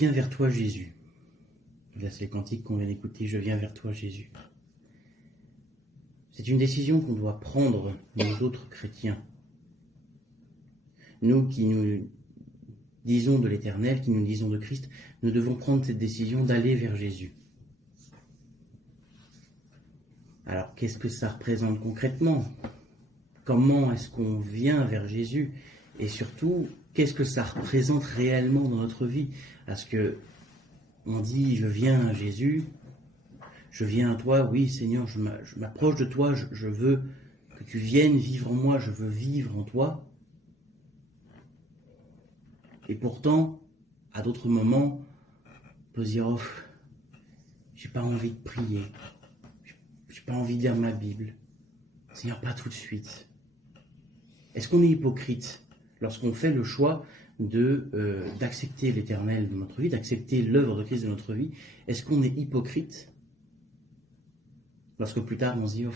viens vers toi, Jésus. Là, c'est le cantique qu'on vient d'écouter. Je viens vers toi, Jésus. C'est une décision qu'on doit prendre, nous autres chrétiens. Nous qui nous disons de l'Éternel, qui nous disons de Christ, nous devons prendre cette décision d'aller vers Jésus. Alors, qu'est-ce que ça représente concrètement? Comment est-ce qu'on vient vers Jésus? Et surtout, qu'est-ce que ça représente réellement dans notre vie? Parce que on dit, je viens à Jésus, je viens à toi, oui Seigneur, je m'approche de toi, je veux que tu viennes vivre en moi, je veux vivre en toi. Et pourtant, à d'autres moments, on peut se dire, oh, j'ai pas envie de prier, j'ai pas envie de lire ma Bible. Seigneur, pas tout de suite. Est-ce qu'on est hypocrite lorsqu'on fait le choix d'accepter l'Éternel de notre vie, d'accepter l'œuvre de Christ de notre vie? Est-ce qu'on est hypocrite lorsque plus tard on se dit, oh,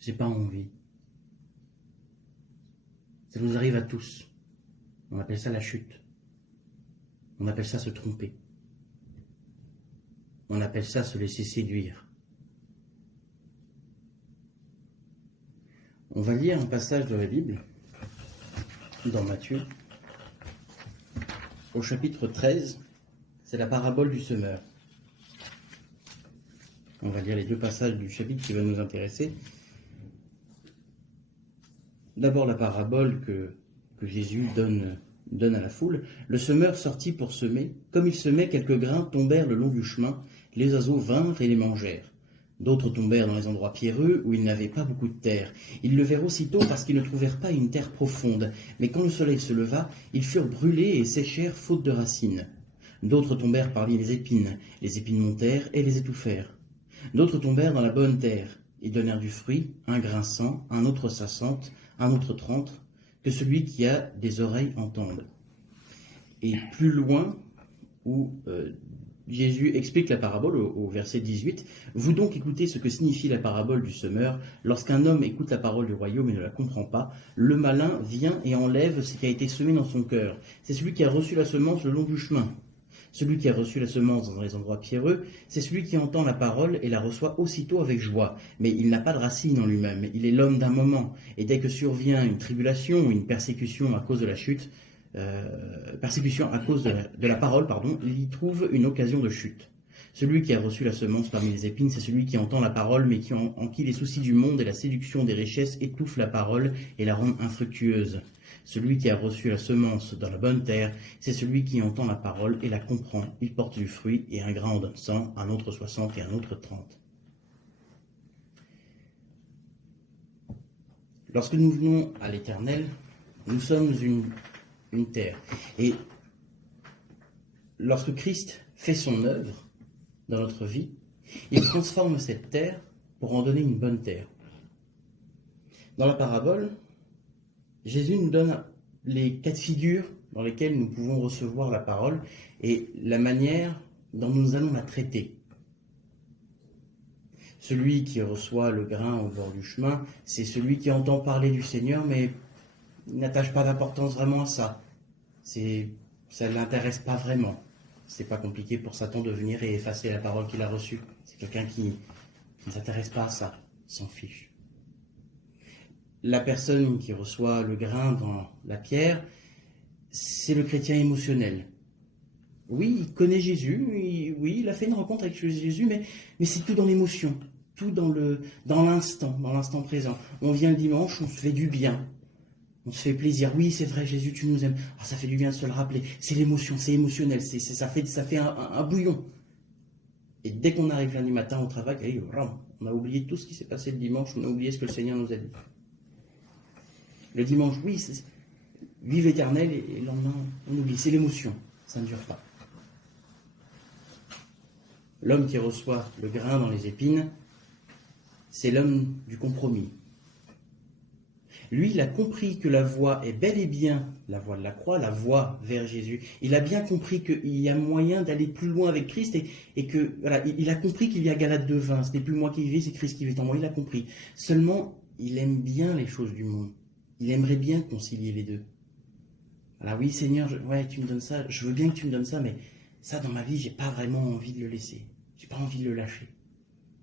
j'ai pas envie? Ça nous arrive à tous. On appelle ça la chute. On appelle ça se tromper. On appelle ça se laisser séduire. On va lire un passage de la Bible, dans Matthieu, au chapitre 13, c'est la parabole du semeur. On va lire les deux passages du chapitre qui va nous intéresser. D'abord la parabole que Jésus donne à la foule. Le semeur sortit pour semer. Comme il semait, quelques grains tombèrent le long du chemin. Les oiseaux vinrent et les mangèrent. D'autres tombèrent dans les endroits pierreux où il n'avait pas beaucoup de terre. Ils levèrent aussitôt parce qu'ils ne trouvèrent pas une terre profonde. Mais quand le soleil se leva, ils furent brûlés et séchèrent faute de racines. D'autres tombèrent parmi les épines. Les épines montèrent et les étouffèrent. D'autres tombèrent dans la bonne terre. Ils donnèrent du fruit, un grain 100, un autre 60, un autre 30, que celui qui a des oreilles entende. Et plus loin, où Jésus explique la parabole au verset 18. « Vous donc écoutez ce que signifie la parabole du semeur. Lorsqu'un homme écoute la parole du royaume et ne la comprend pas, le malin vient et enlève ce qui a été semé dans son cœur. C'est celui qui a reçu la semence le long du chemin. Celui qui a reçu la semence dans les endroits pierreux, c'est celui qui entend la parole et la reçoit aussitôt avec joie. Mais il n'a pas de racine en lui-même, il est l'homme d'un moment. Et dès que survient une tribulation ou une persécution à cause de la chute, persécution à cause de la parole, il y trouve une occasion de chute. Celui qui a reçu la semence parmi les épines, c'est celui qui entend la parole, mais en qui les soucis du monde et la séduction des richesses étouffent la parole et la rendent infructueuse. Celui qui a reçu la semence dans la bonne terre, c'est celui qui entend la parole et la comprend. Il porte du fruit, et un grain en donne 100, un autre 60 et un autre 30. Lorsque nous venons à l'Éternel, nous sommes une terre. Et lorsque Christ fait son œuvre dans notre vie, il transforme cette terre pour en donner une bonne terre. Dans la parabole, Jésus nous donne les cas de figure dans lesquels nous pouvons recevoir la parole et la manière dont nous allons la traiter. Celui qui reçoit le grain au bord du chemin, c'est celui qui entend parler du Seigneur, mais n'attache pas d'importance vraiment à ça. Ça ne l'intéresse pas vraiment. C'est pas compliqué pour Satan de venir et effacer la parole qu'il a reçue. C'est quelqu'un qui ne s'intéresse pas à ça, il s'en fiche. La personne qui reçoit le grain dans la pierre, c'est le chrétien émotionnel. Oui, il connaît Jésus, oui, il a fait une rencontre avec Jésus, mais c'est tout dans l'émotion, tout dans l'instant présent. On vient le dimanche, on se fait du bien, on se fait plaisir. Oui, c'est vrai, Jésus, tu nous aimes. Ah, ça fait du bien de se le rappeler. C'est l'émotion, c'est émotionnel, ça fait un bouillon. Et dès qu'on arrive lundi matin au travail, on a oublié tout ce qui s'est passé le dimanche, on a oublié ce que le Seigneur nous a dit. Le dimanche, oui, vive l'Éternel, et le lendemain, on oublie. C'est l'émotion, ça ne dure pas. L'homme qui reçoit le grain dans les épines, c'est l'homme du compromis. Lui, il a compris que la voie est bel et bien la voie de la croix, la voie vers Jésus. Il a bien compris qu'il y a moyen d'aller plus loin avec Christ et que, voilà, il a compris qu'il y a Galates 2:20. Ce n'est plus moi qui vis, c'est Christ qui vit en moi. Il a compris. Seulement, il aime bien les choses du monde. Il aimerait bien concilier les deux. Alors oui, Seigneur, tu me donnes ça, je veux bien que tu me donnes ça, mais ça dans ma vie, j'ai pas vraiment envie de le laisser. J'ai pas envie de le lâcher.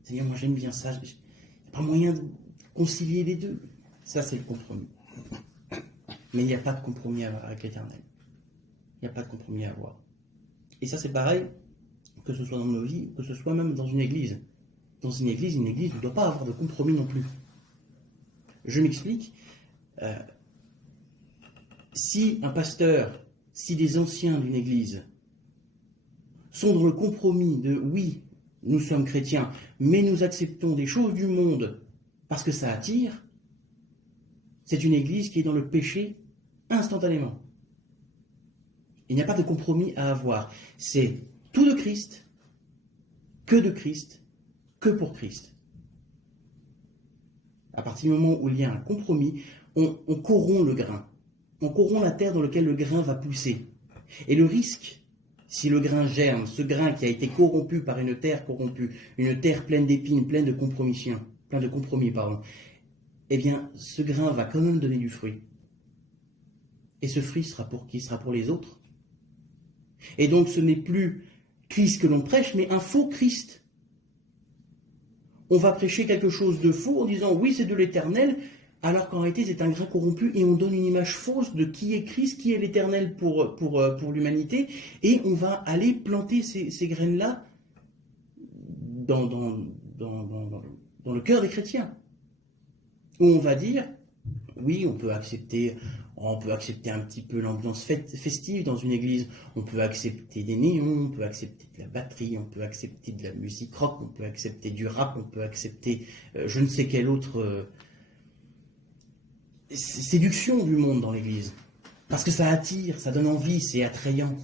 Seigneur, moi j'aime bien ça. Il n'y a pas moyen de concilier les deux. Ça, c'est le compromis. Mais il n'y a pas de compromis avec l'Éternel. Il n'y a pas de compromis à avoir. Et ça, c'est pareil, que ce soit dans nos vies, que ce soit même dans une église. Dans une église ne doit pas avoir de compromis non plus. Je m'explique. Si un pasteur, si des anciens d'une église sont dans le compromis de oui, nous sommes chrétiens, mais nous acceptons des choses du monde parce que ça attire, c'est une église qui est dans le péché instantanément. Il n'y a pas de compromis à avoir. C'est tout de Christ, que pour Christ. À partir du moment où il y a un compromis, on corrompt le grain. On corrompt la terre dans laquelle le grain va pousser. Et le risque, si le grain germe, ce grain qui a été corrompu par une terre corrompue, une terre pleine d'épines, pleine de compromis, eh bien, ce grain va quand même donner du fruit. Et ce fruit sera pour qui? Sera pour les autres. Et donc, ce n'est plus Christ que l'on prêche, mais un faux Christ. On va prêcher quelque chose de faux en disant oui, c'est de l'Éternel, alors qu'en réalité, c'est un grain corrompu et on donne une image fausse de qui est Christ, qui est l'Éternel pour l'humanité, et on va aller planter ces graines-là dans le cœur des chrétiens. Où on va dire, oui, on peut accepter un petit peu l'ambiance festive dans une église, on peut accepter des néons, on peut accepter de la batterie, on peut accepter de la musique rock, on peut accepter du rap, on peut accepter je ne sais quelle autre séduction du monde dans l'église. Parce que ça attire, ça donne envie, c'est attrayant.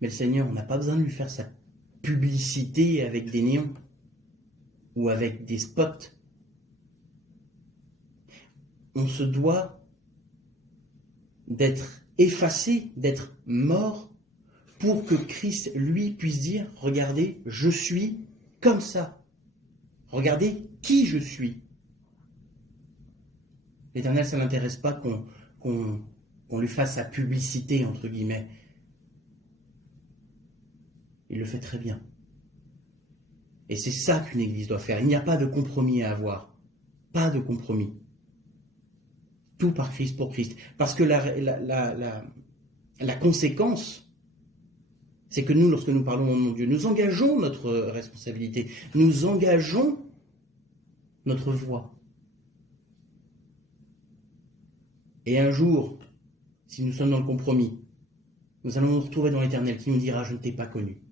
Mais le Seigneur, on n'a pas besoin de lui faire sa publicité avec des néons ou avec des spots. On se doit d'être effacé, d'être mort, pour que Christ, lui, puisse dire, regardez, je suis comme ça. Regardez qui je suis. L'Éternel, ça ne l'intéresse pas qu'on lui fasse sa publicité, entre guillemets. Il le fait très bien. Et c'est ça qu'une église doit faire. Il n'y a pas de compromis à avoir. Pas de compromis. Tout par Christ pour Christ. Parce que la conséquence, c'est que nous, lorsque nous parlons au nom de Dieu, nous engageons notre responsabilité. Nous engageons notre voix. Et un jour, si nous sommes dans le compromis, nous allons nous retrouver dans l'Éternel qui nous dira « Je ne t'ai pas connu.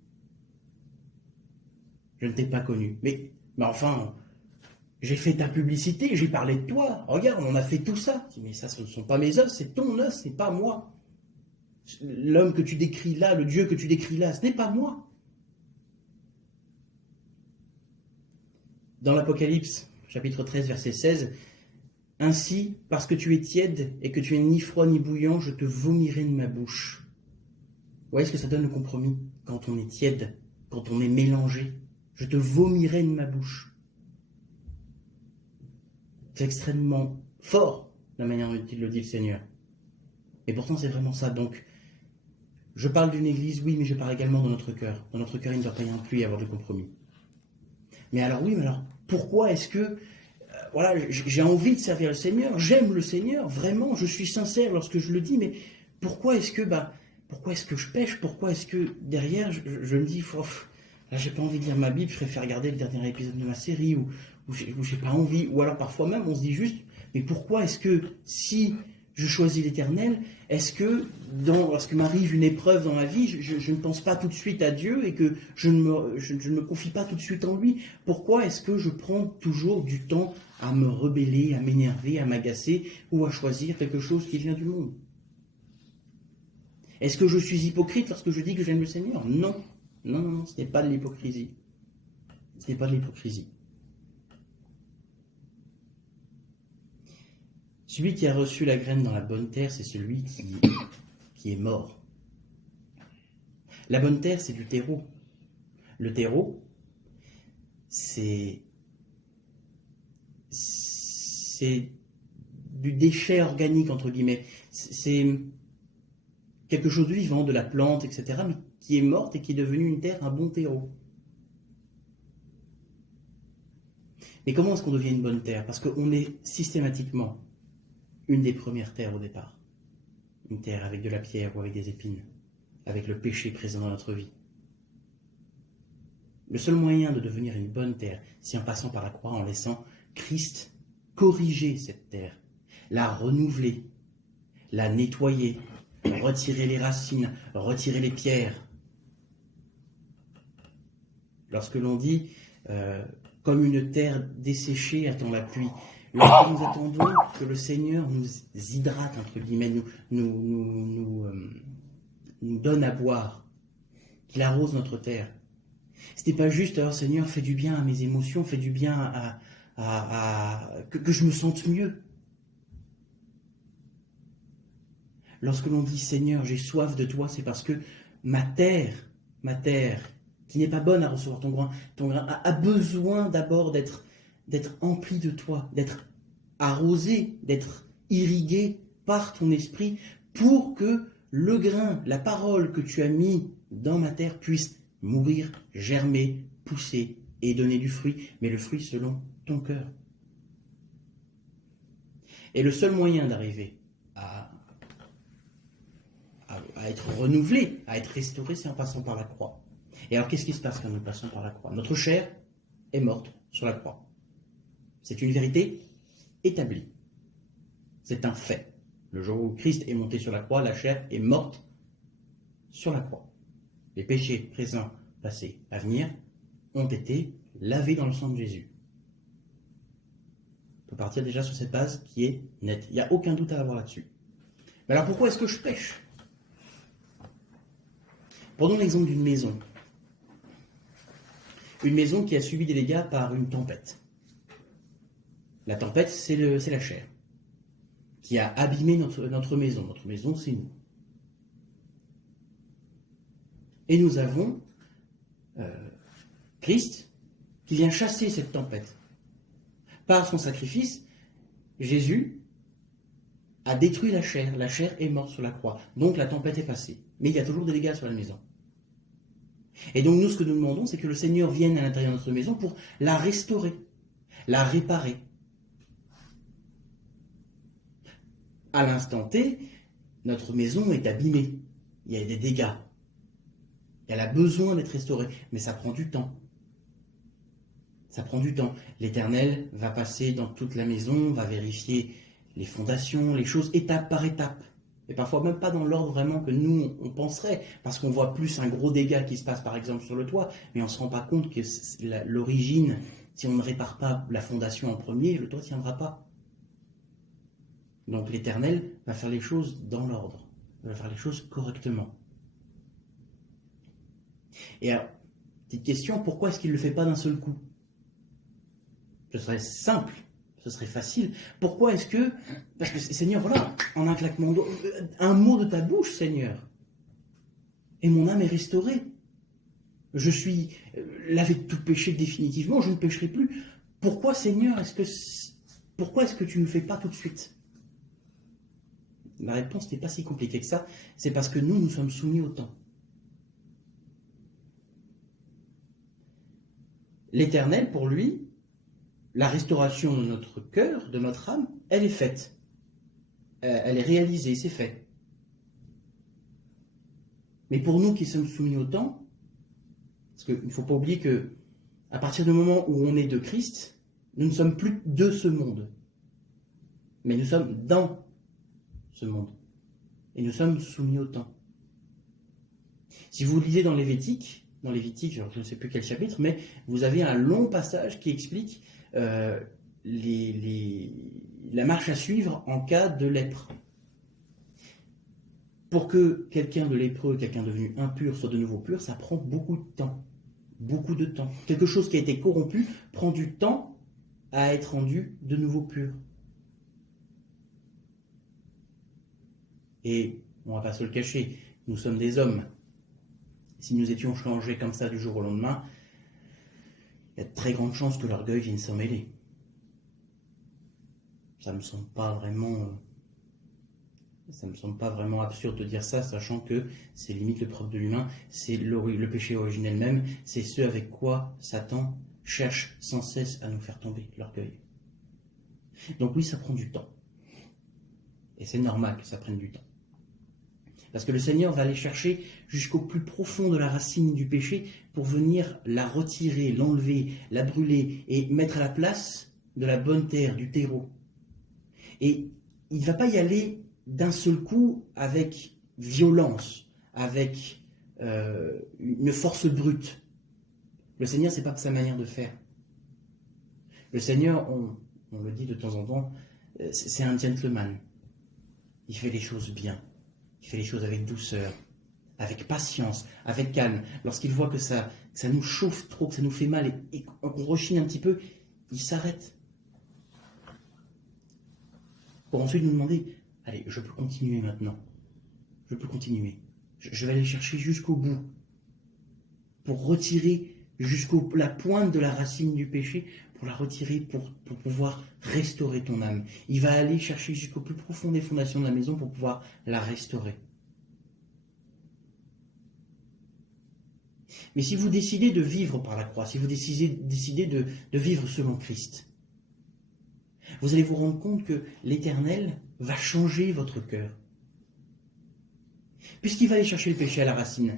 Je ne t'ai pas connu. Mais enfin, j'ai fait ta publicité, j'ai parlé de toi. Regarde, on a fait tout ça. » Mais ça, ce ne sont pas mes œuvres, c'est ton œuvre, ce n'est pas moi. L'homme que tu décris là, le Dieu que tu décris là, ce n'est pas moi. Dans l'Apocalypse, chapitre 13, verset 16, « Ainsi, parce que tu es tiède et que tu es ni froid ni bouillant, je te vomirai de ma bouche. » Vous voyez ce que ça donne le compromis? Quand on est tiède, quand on est mélangé, je te vomirai de ma bouche. C'est extrêmement fort, la manière dont il le dit le Seigneur. Et pourtant, c'est vraiment ça. Donc, je parle d'une église, oui, mais je parle également de notre cœur. Dans notre cœur, il ne doit pas non plus y avoir de compromis. Mais alors, pourquoi est-ce que, j'ai envie de servir le Seigneur, j'aime le Seigneur, vraiment, je suis sincère lorsque je le dis, mais pourquoi est-ce que je pêche? Pourquoi est-ce que, derrière, je me dis, là, j'ai pas envie de lire ma Bible, je préfère regarder le dernier épisode de ma série, ou j'ai pas envie, ou alors parfois même, on se dit juste, mais pourquoi est-ce que, si je choisis l'Éternel, est-ce que, lorsque m'arrive une épreuve dans ma vie, je ne pense pas tout de suite à Dieu et que je ne me confie pas tout de suite en lui? Pourquoi est-ce que je prends toujours du temps à me rebeller, à m'énerver, à m'agacer ou à choisir quelque chose qui vient du monde? Est-ce que je suis hypocrite lorsque je dis que j'aime le Seigneur? Non. Non, ce n'est pas de l'hypocrisie. Ce n'est pas de l'hypocrisie. Celui qui a reçu la graine dans la bonne terre, c'est celui qui est mort. La bonne terre, c'est du terreau. Le terreau, c'est du déchet organique, entre guillemets. C'est quelque chose de vivant, de la plante, etc., mais qui est morte et qui est devenue une terre, un bon terreau. Mais comment est-ce qu'on devient une bonne terre? Parce qu'on est systématiquement une des premières terres au départ. Une terre avec de la pierre ou avec des épines, avec le péché présent dans notre vie. Le seul moyen de devenir une bonne terre, c'est en passant par la croix, en laissant Christ corriger cette terre, la renouveler, la nettoyer, retirer les racines, retirer les pierres. Lorsque l'on dit comme une terre desséchée attend la pluie, lorsque nous attendons que le Seigneur nous hydrate, entre guillemets, nous donne à boire, qu'il arrose notre terre. Ce n'est pas juste, alors Seigneur, fais du bien à mes émotions, fais du bien que je me sente mieux. Lorsque l'on dit Seigneur, j'ai soif de toi, c'est parce que ma terre, qui n'est pas bonne à recevoir ton grain a besoin d'abord d'être emplie de toi, d'être arrosée, d'être irriguée par ton esprit pour que le grain, la parole que tu as mis dans ma terre puisse mourir, germer, pousser et donner du fruit, mais le fruit selon ton cœur. Et le seul moyen d'arriver à être renouvelé, à être restauré, c'est en passant par la croix. Et alors qu'est-ce qui se passe quand nous passons par la croix? Notre chair est morte sur la croix. C'est une vérité établie. C'est un fait. Le jour où Christ est monté sur la croix, la chair est morte sur la croix. Les péchés présents, passés, à venir ont été lavés dans le sang de Jésus. On peut partir déjà sur cette base qui est nette. Il n'y a aucun doute à avoir là-dessus. Mais alors pourquoi est-ce que je pêche? Prenons l'exemple d'une maison. Une maison qui a subi des dégâts par une tempête. La tempête, c'est la chair qui a abîmé notre maison. Notre maison, c'est nous. Et nous avons Christ qui vient chasser cette tempête. Par son sacrifice, Jésus a détruit la chair. La chair est morte sur la croix. Donc la tempête est passée. Mais il y a toujours des dégâts sur la maison. Et donc nous, ce que nous demandons, c'est que le Seigneur vienne à l'intérieur de notre maison pour la restaurer, la réparer. À l'instant T, notre maison est abîmée. Il y a des dégâts. Elle a besoin d'être restaurée, mais ça prend du temps. Ça prend du temps. L'Éternel va passer dans toute la maison, va vérifier les fondations, les choses étape par étape. Et parfois même pas dans l'ordre vraiment que nous, on penserait, parce qu'on voit plus un gros dégât qui se passe par exemple sur le toit, mais on ne se rend pas compte que l'origine, si on ne répare pas la fondation en premier, le toit ne tiendra pas. Donc l'Éternel va faire les choses dans l'ordre, va faire les choses correctement. Et alors, petite question, pourquoi est-ce qu'il ne le fait pas d'un seul coup? Ce serait simple, ce serait facile. Pourquoi est-ce que... Parce que Seigneur, voilà, en un claquement de doigts, un mot de ta bouche, Seigneur, et mon âme est restaurée. Je suis lavé de tout péché définitivement, je ne pécherai plus. Pourquoi, Seigneur, pourquoi est-ce que tu ne le fais pas tout de suite? La réponse n'est pas si compliquée que ça, c'est parce que nous sommes soumis au temps. L'Éternel, pour lui, la restauration de notre cœur, de notre âme, elle est faite. Elle est réalisée, c'est fait. Mais pour nous qui sommes soumis au temps, parce qu'il ne faut pas oublier que à partir du moment où on est de Christ, nous ne sommes plus de ce monde. Mais nous sommes dans ce monde. Et nous sommes soumis au temps. Si vous lisez dans Lévitique, je ne sais plus quel chapitre, mais vous avez un long passage qui explique la marche à suivre en cas de lèpre. Pour que quelqu'un de lépreux, quelqu'un devenu impur, soit de nouveau pur, ça prend beaucoup de temps. Beaucoup de temps. Quelque chose qui a été corrompu prend du temps à être rendu de nouveau pur. Et on ne va pas se le cacher, nous sommes des hommes. Si nous étions changés comme ça du jour au lendemain, il y a de très grandes chances que l'orgueil vienne s'en mêler. Ça ne me semble pas vraiment Ça ne me semble pas vraiment absurde de dire ça, sachant que c'est limite le propre de l'humain, c'est le péché originel même, c'est ce avec quoi Satan cherche sans cesse à nous faire tomber, l'orgueil. Donc oui, ça prend du temps. Et c'est normal que ça prenne du temps. Parce que le Seigneur va aller chercher jusqu'au plus profond de la racine du péché pour venir la retirer, l'enlever, la brûler et mettre à la place de la bonne terre, du terreau. Et il ne va pas y aller d'un seul coup avec violence, avec une force brute. Le Seigneur, ce n'est pas sa manière de faire. Le Seigneur, on le dit de temps en temps, c'est un gentleman. Il fait les choses bien. Il fait les choses avec douceur, avec patience, avec calme. Lorsqu'il voit que ça nous chauffe trop, que ça nous fait mal et qu'on rechigne un petit peu, il s'arrête. Pour ensuite nous demander, allez, je peux continuer maintenant. Je peux continuer. Je vais aller chercher jusqu'au bout. Pour retirer jusqu'à la pointe de la racine du péché, pour la retirer, pour pouvoir restaurer ton âme. Il va aller chercher jusqu'au plus profond des fondations de la maison pour pouvoir la restaurer. Mais si vous décidez de vivre par la croix, si vous décidez de vivre selon Christ, vous allez vous rendre compte que l'Éternel va changer votre cœur. Puisqu'il va aller chercher le péché à la racine,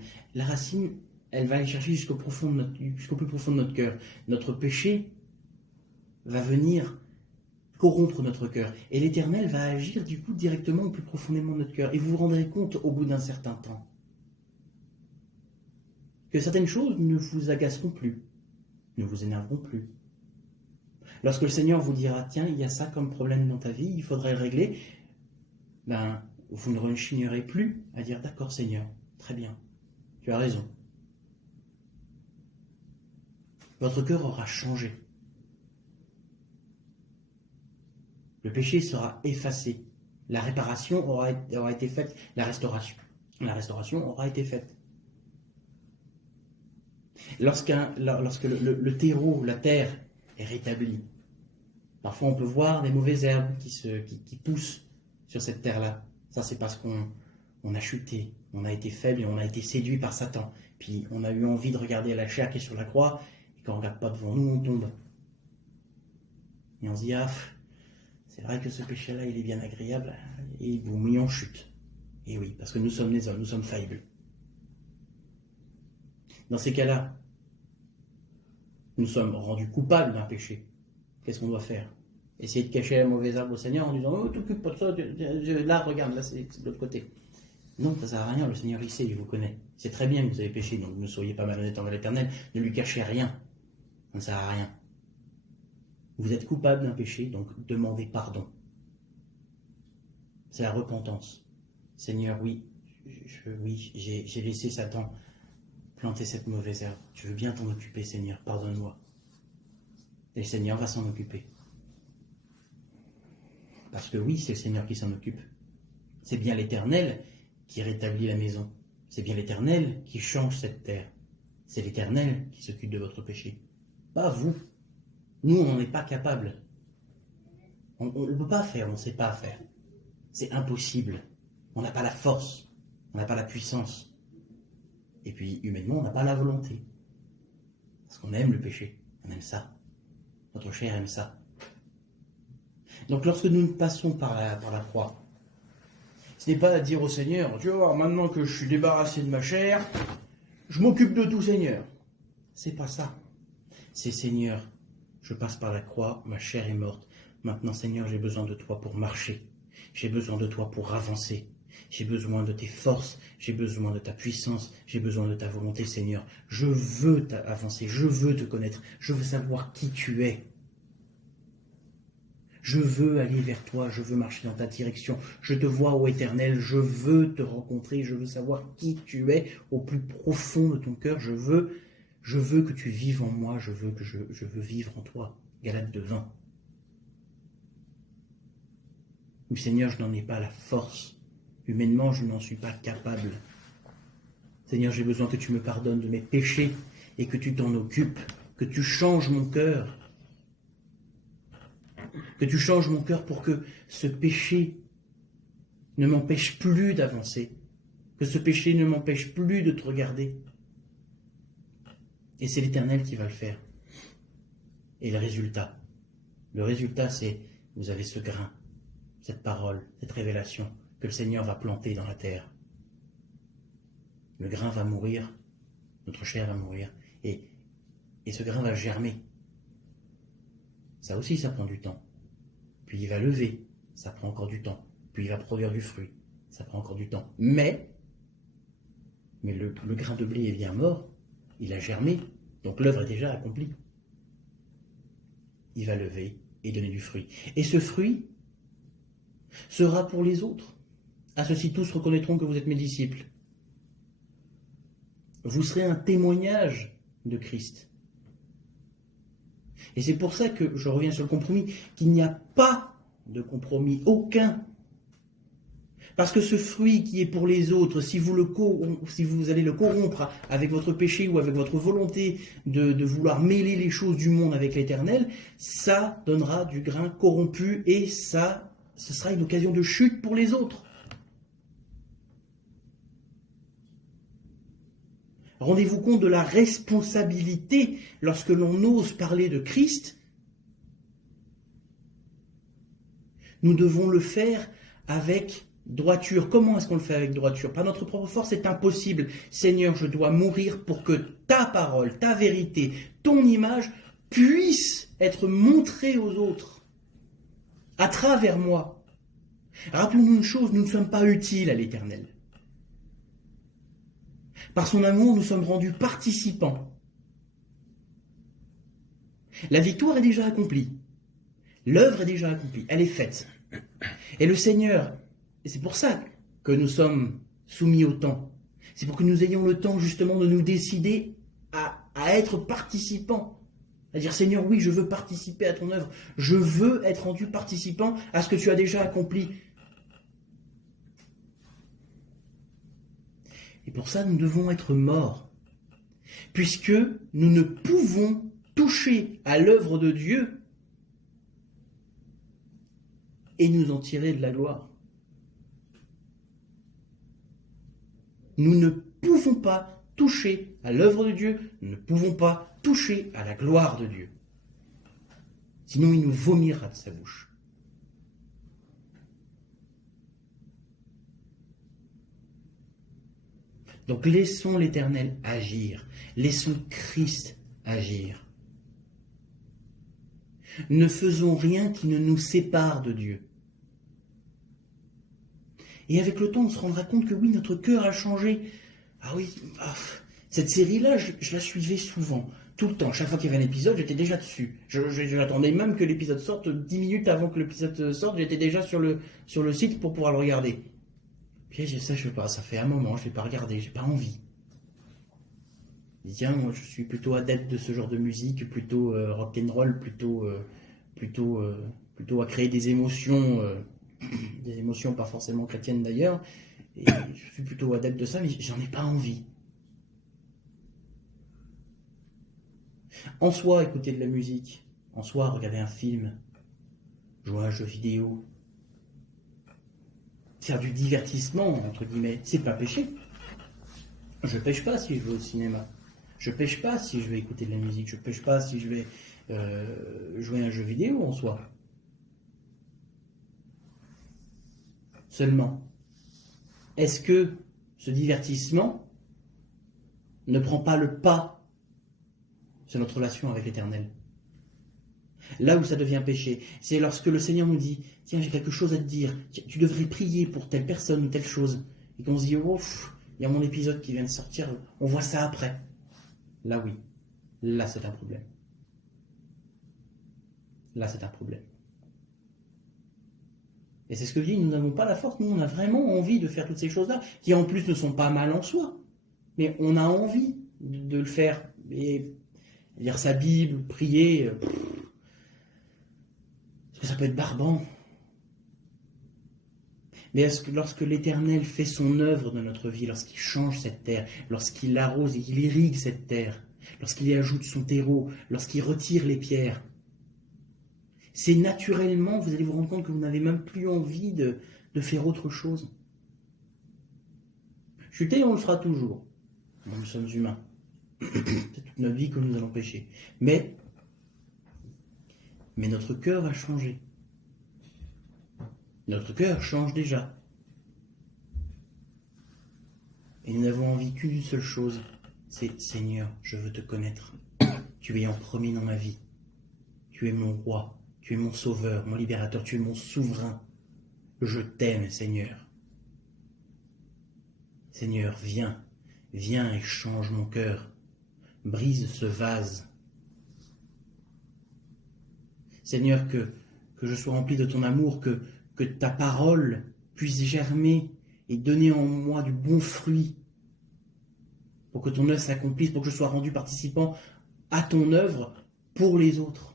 elle va aller chercher jusqu'au plus profond de notre cœur. Notre péché va venir corrompre notre cœur. Et l'Éternel va agir du coup directement au plus profondément de notre cœur. Et vous vous rendrez compte au bout d'un certain temps que certaines choses ne vous agaceront plus, ne vous énerveront plus. Lorsque le Seigneur vous dira, tiens, il y a ça comme problème dans ta vie, il faudrait le régler, vous ne rechignerez plus à dire, d'accord Seigneur, très bien, tu as raison. Votre cœur aura changé. Le péché sera effacé. La réparation aura été faite. La restauration aura été faite. Lorsque le terreau, la terre, est rétablie, parfois on peut voir des mauvaises herbes qui poussent sur cette terre-là. Ça, c'est parce qu'on a chuté, on a été faible et on a été séduit par Satan. Puis on a eu envie de regarder la chair qui est sur la croix, et quand on ne regarde pas devant nous, on tombe. Et on se dit, c'est vrai que ce péché-là, il est bien agréable, et boum, et on chute. Et oui, parce que nous sommes des hommes, nous sommes faillibles. Dans ces cas-là, nous sommes rendus coupables d'un péché. Qu'est-ce qu'on doit faire? Essayer de cacher la mauvaise herbe au Seigneur en disant, oh, t'occupe pas de ça, là, regarde, là, c'est de l'autre côté. Non, ça ne sert à rien, le Seigneur, il sait, il vous connaît. C'est très bien que vous avez péché, donc ne soyez pas malhonnête envers l'Éternel, ne lui cachez rien. Ça ne sert à rien. Vous êtes coupable d'un péché, donc demandez pardon. C'est la repentance. Seigneur, oui, j'ai laissé Satan planter cette mauvaise herbe. Tu veux bien t'en occuper, Seigneur, pardonne-moi. Et le Seigneur va s'en occuper. Parce que oui, c'est le Seigneur qui s'en occupe. C'est bien l'Éternel qui rétablit la maison. C'est bien l'Éternel qui change cette terre. C'est l'Éternel qui s'occupe de votre péché. Pas vous. Nous, on n'en est pas capable. On ne peut pas faire, on ne sait pas faire. C'est impossible. On n'a pas la force. On n'a pas la puissance. Et puis, humainement, on n'a pas la volonté. Parce qu'on aime le péché. On aime ça. Notre chair aime ça. Donc, lorsque nous passons par la croix, ce n'est pas à dire au Seigneur, tu vas voir, maintenant que je suis débarrassé de ma chair, je m'occupe de tout, Seigneur. C'est pas ça. C'est Seigneur, je passe par la croix, ma chair est morte. Maintenant, Seigneur, j'ai besoin de toi pour marcher. J'ai besoin de toi pour avancer. J'ai besoin de tes forces, j'ai besoin de ta puissance, j'ai besoin de ta volonté, Seigneur. Je veux avancer, je veux te connaître, je veux savoir qui tu es. Je veux aller vers toi, je veux marcher dans ta direction. Je te vois, ô Éternel, je veux te rencontrer, je veux savoir qui tu es au plus profond de ton cœur. Je veux que tu vives en moi, je veux vivre en toi. Galates 2:20. Mais Seigneur, je n'en ai pas la force. Humainement, je n'en suis pas capable. Seigneur, j'ai besoin que tu me pardonnes de mes péchés et que tu t'en occupes, que tu changes mon cœur. Que tu changes mon cœur pour que ce péché ne m'empêche plus d'avancer, que ce péché ne m'empêche plus de te regarder. Et c'est l'Éternel qui va le faire. Et le résultat, c'est, vous avez ce grain, cette parole, cette révélation que le Seigneur va planter dans la terre. Le grain va mourir, notre chair va mourir, et ce grain va germer. Ça aussi, ça prend du temps. Puis il va lever, ça prend encore du temps. Puis il va produire du fruit, ça prend encore du temps. Mais le grain de blé est bien mort, il a germé, donc l'œuvre est déjà accomplie. Il va lever et donner du fruit. Et ce fruit sera pour les autres. À ceux-ci tous reconnaîtront que vous êtes mes disciples. Vous serez un témoignage de Christ. Et c'est pour ça que, je reviens sur le compromis, qu'il n'y a pas de compromis, aucun. Parce que ce fruit qui est pour les autres, si vous allez le corrompre avec votre péché ou avec votre volonté de vouloir mêler les choses du monde avec l'Éternel, ça donnera du grain corrompu et ce sera une occasion de chute pour les autres. Rendez-vous compte de la responsabilité lorsque l'on ose parler de Christ. Nous devons le faire avec droiture. Comment est-ce qu'on le fait avec droiture? Par notre propre force, c'est impossible. Seigneur, je dois mourir pour que ta parole, ta vérité, ton image puisse être montrée aux autres, à travers moi. Rappelons-nous une chose, nous ne sommes pas utiles à l'Éternel. Par son amour, nous sommes rendus participants. La victoire est déjà accomplie. L'œuvre est déjà accomplie. Elle est faite. Et le Seigneur, et c'est pour ça que nous sommes soumis au temps. C'est pour que nous ayons le temps justement de nous décider à être participants. À dire, Seigneur, oui, je veux participer à ton œuvre. Je veux être rendu participant à ce que tu as déjà accompli. Et pour ça, nous devons être morts. Puisque nous ne pouvons toucher à l'œuvre de Dieu et nous en tirer de la gloire. Nous ne pouvons pas toucher à l'œuvre de Dieu, nous ne pouvons pas toucher à la gloire de Dieu. Sinon, il nous vomira de sa bouche. Donc laissons l'Éternel agir, laissons Christ agir. Ne faisons rien qui ne nous sépare de Dieu. Et avec le temps, on se rendra compte que oui, notre cœur a changé. Ah oui, cette série-là, je la suivais souvent, tout le temps. Chaque fois qu'il y avait un épisode, j'étais déjà dessus. J'attendais même que l'épisode sorte 10 minutes avant que l'épisode sorte. J'étais déjà sur le site pour pouvoir le regarder. Puis je sais pas, ça fait un moment, je ne l'ai pas regardé, j'ai pas envie. Je dis, tiens, moi je suis plutôt adepte de ce genre de musique, plutôt rock'n'roll, plutôt à créer des émotions pas forcément chrétiennes d'ailleurs, et je suis plutôt adepte de ça, mais j'en ai pas envie. En soi, écouter de la musique, en soi, regarder un film, jouer à un jeu vidéo, faire du divertissement, entre guillemets, c'est pas péché. Je pêche pas si je vais au cinéma. Je pêche pas si je vais écouter de la musique. Je pêche pas si je vais jouer à un jeu vidéo en soi. Seulement, est-ce que ce divertissement ne prend pas le pas sur notre relation avec l'Éternel? Là où ça devient péché, c'est lorsque le Seigneur nous dit « Tiens, j'ai quelque chose à te dire, tu devrais prier pour telle personne ou telle chose. » Et qu'on se dit « Oh, il y a mon épisode qui vient de sortir, on voit ça après. » Là oui, là c'est un problème. Là c'est un problème. Et c'est ce que je dis, nous n'avons pas la force, nous on a vraiment envie de faire toutes ces choses-là, qui en plus ne sont pas mal en soi. Mais on a envie de le faire. Et lire sa Bible, prier... ça peut être barbant. Mais est-ce que lorsque l'Éternel fait son œuvre dans notre vie, lorsqu'il change cette terre, lorsqu'il l'arrose et qu'il irrigue cette terre, lorsqu'il y ajoute son terreau, lorsqu'il retire les pierres, c'est naturellement, vous allez vous rendre compte que vous n'avez même plus envie de de faire autre chose. Chuter, on le fera toujours. Nous sommes humains. C'est toute notre vie que nous allons pécher. Mais notre cœur a changé. Notre cœur change déjà. Et nous n'avons envie qu'une seule chose, c'est Seigneur, je veux te connaître. Tu es en premier dans ma vie. Tu es mon roi, tu es mon sauveur, mon libérateur, tu es mon souverain. Je t'aime, Seigneur. Seigneur, viens et change mon cœur. Brise ce vase. Seigneur, que je sois rempli de ton amour, que ta parole puisse germer et donner en moi du bon fruit, pour que ton œuvre s'accomplisse, pour que je sois rendu participant à ton œuvre pour les autres.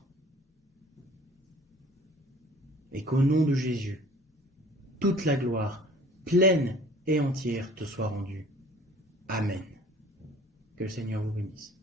Et qu'au nom de Jésus, toute la gloire, pleine et entière, te soit rendue. Amen. Que le Seigneur vous bénisse.